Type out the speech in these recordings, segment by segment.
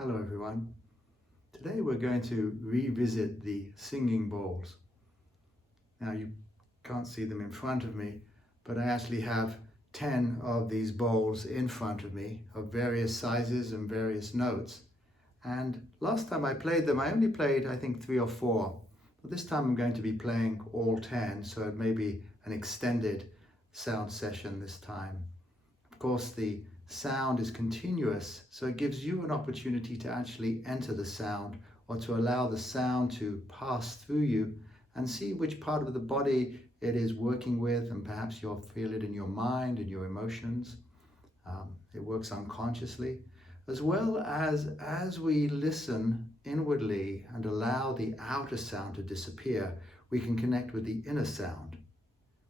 Hello everyone. Today we're going to revisit the singing bowls. Now you can't see them in front of me, but I actually have 10 of these bowls in front of me of various sizes and various notes. And last time I played them, I only played I think 3 or 4. But this time I'm going to be playing all 10, so it may be an extended sound session this time. Of course, the sound is continuous, so it gives you an opportunity to actually enter the sound or to allow the sound to pass through you and see which part of the body it is working with, and perhaps you'll feel it in your mind and your emotions. It works unconsciously, as well as we listen inwardly and allow the outer sound to disappear, we can connect with the inner sound,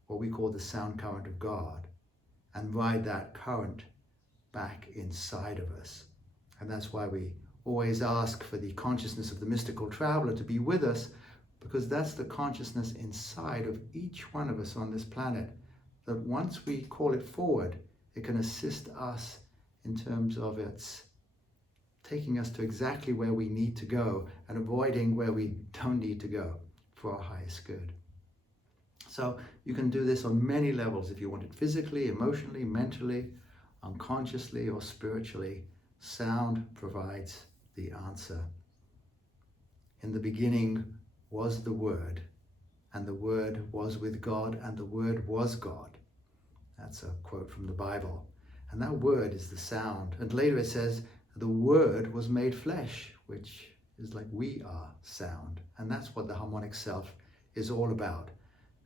what we call the sound current of God, and ride that current back inside of us. And that's why we always ask for the consciousness of the mystical traveler to be with us, because that's the consciousness inside of each one of us on this planet, that once we call it forward, it can assist us in terms of its taking us to exactly where we need to go and avoiding where we don't need to go for our highest good. So you can do this on many levels if you want it physically, emotionally, mentally, unconsciously, or spiritually. Sound provides the answer. In the beginning was the Word, and the Word was with God, and the Word was God. That's a quote from the Bible. And that Word is the sound. And later it says, the Word was made flesh, which is like we are sound. And that's what the harmonic self is all about.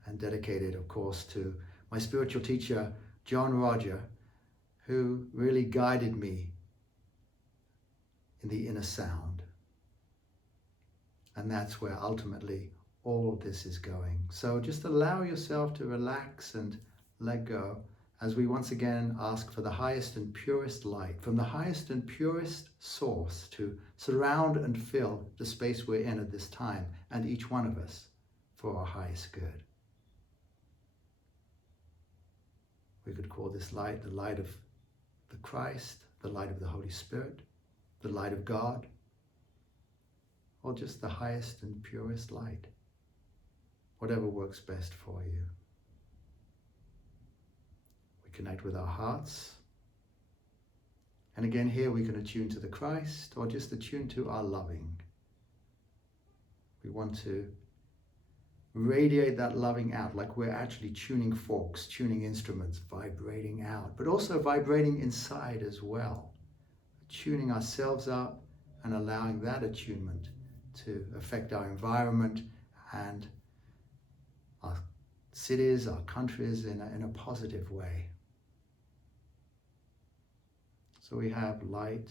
And dedicated, of course, to my spiritual teacher, John Roger, who really guided me in the inner sound. And that's where ultimately all this is going. So just allow yourself to relax and let go as we once again ask for the highest and purest light from the highest and purest source to surround and fill the space we're in at this time, and each one of us, for our highest good. We could call this light the light of the Christ, the light of the Holy Spirit, the light of God, or just the highest and purest light, whatever works best for you. We connect with our hearts, and again here we can attune to the Christ or just attune to our loving. We want to radiate that loving out, like we're actually tuning forks, tuning instruments, vibrating out, but also vibrating inside as well, tuning ourselves up and allowing that attunement to affect our environment and our cities, our countries in a positive way. So we have light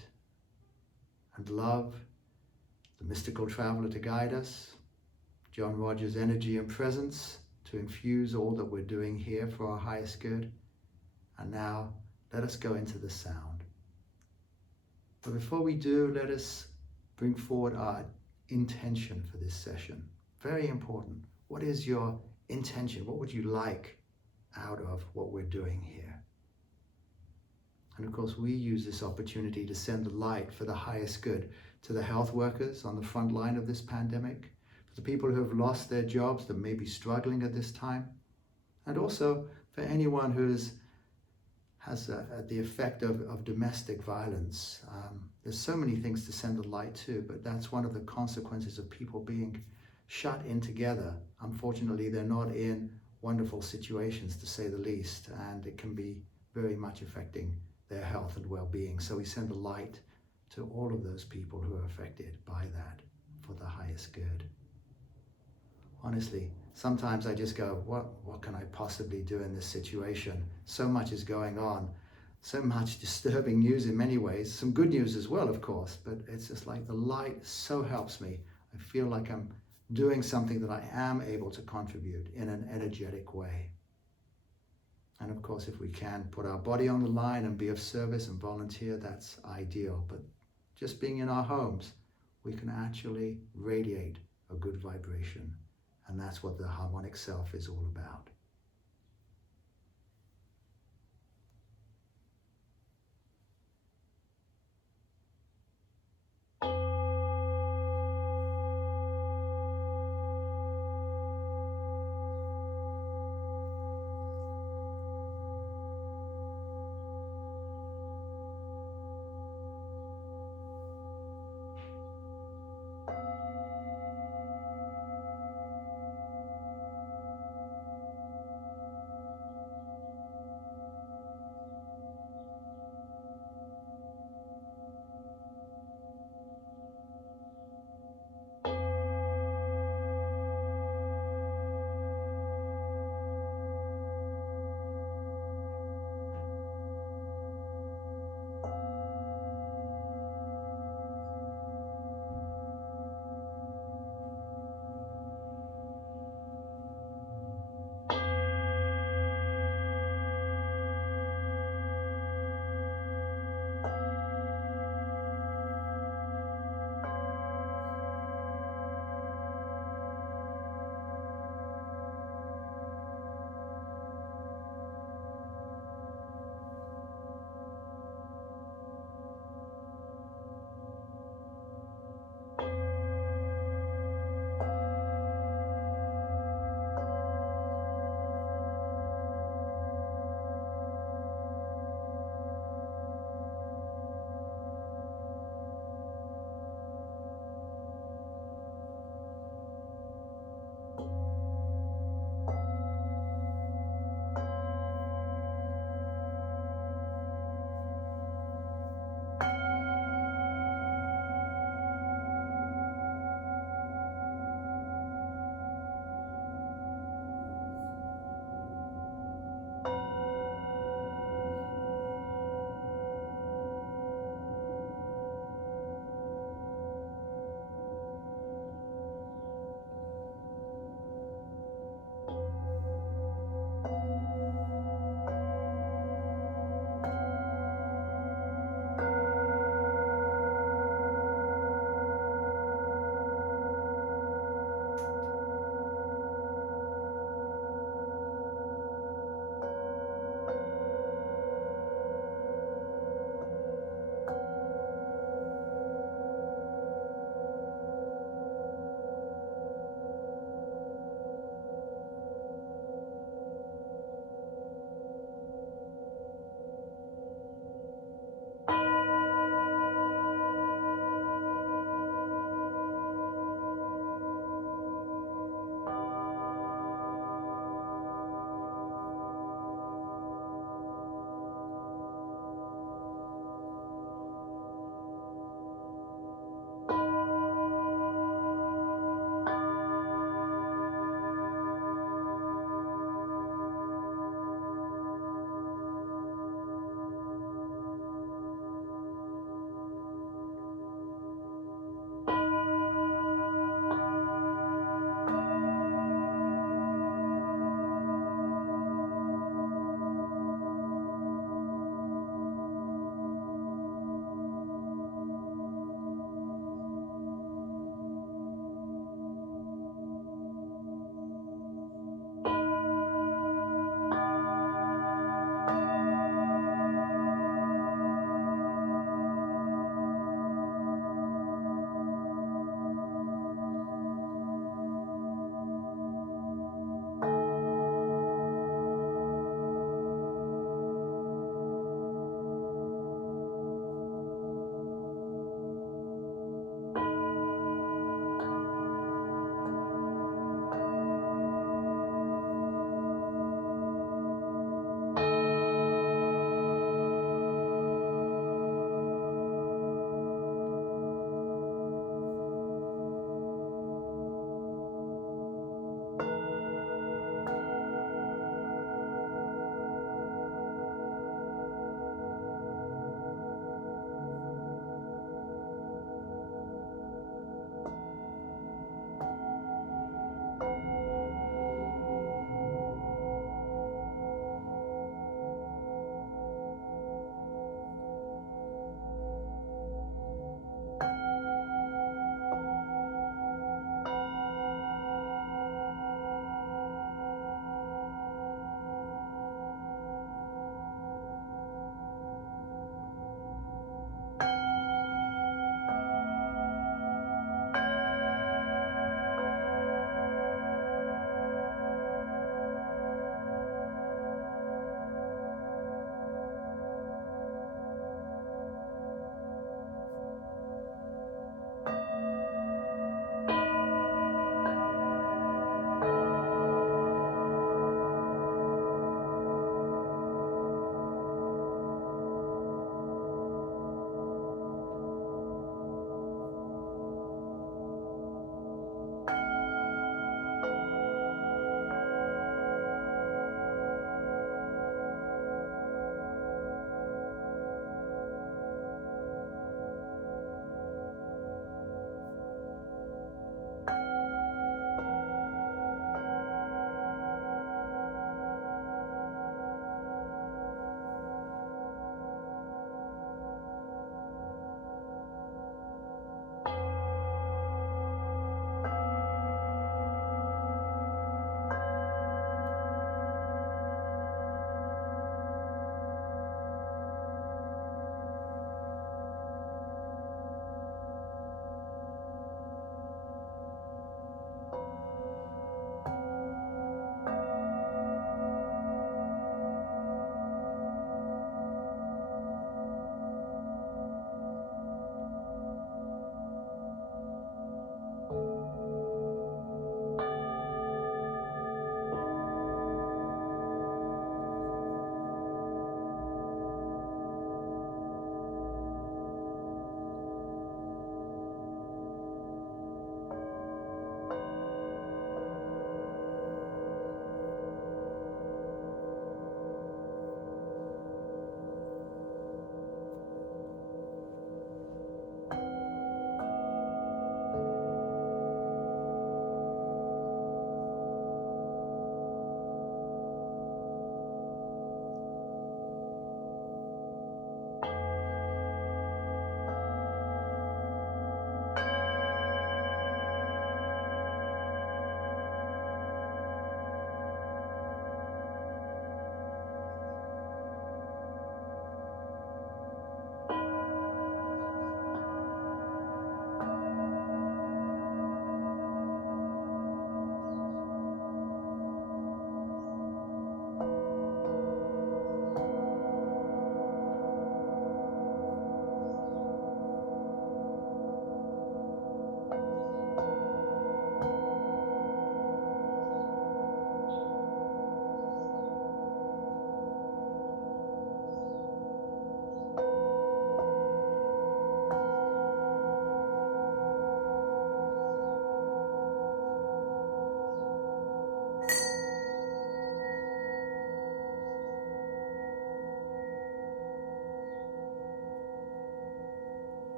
and love, the mystical traveler to guide us, John Roger's energy and presence to infuse all that we're doing here for our highest good. And now let us go into the sound. But before we do, let us bring forward our intention for this session. Very important. What is your intention? What would you like out of what we're doing here? And of course, we use this opportunity to send the light for the highest good to the health workers on the front line of this pandemic, for the people who have lost their jobs that may be struggling at this time, and also for anyone who has the effect of domestic violence. There's so many things to send the light to, but that's one of the consequences of people being shut in together. Unfortunately, they're not in wonderful situations, to say the least, and it can be very much affecting their health and well-being. So we send the light to all of those people who are affected by that for the highest good. Honestly, sometimes I just go, what can I possibly do in this situation? So much is going on, so much disturbing news in many ways, some good news as well, of course, but it's just like the light so helps me. I feel like I'm doing something that I am able to contribute in an energetic way. And of course, if we can put our body on the line and be of service and volunteer, that's ideal. But just being in our homes, we can actually radiate a good vibration. And that's what the harmonic self is all about.